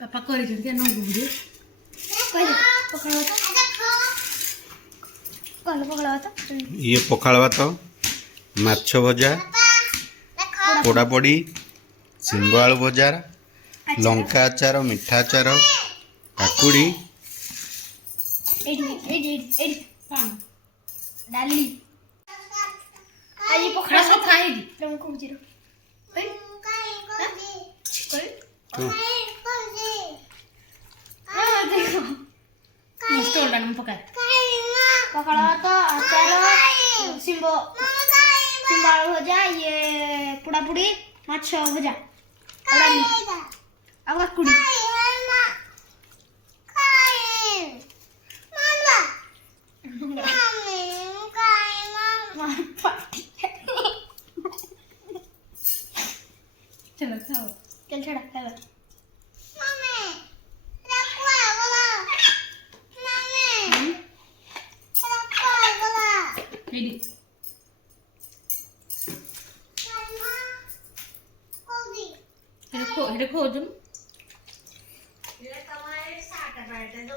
बापा କରିଛନ୍ତି ନ ଗୁଡି କହିଲେ ପଖାଳ ଭାତ ये पखाल भात माछ भजा पोड़ापोड़ी सिंग आलू भजा लंका आचार मिठा आचार काकुड़ी डाली आज पखाळ सब खाई तुम को जीरो स्टोर डाल पकाए पखाळ भात आचार सिंबो आलू भजा ये पोड़ापोड़ी माछ भजा अब काकुड़ी चलो खाओ चल छड़ा खाओ हेरे खो जुम ये तुम्हारे साथ बैठे दो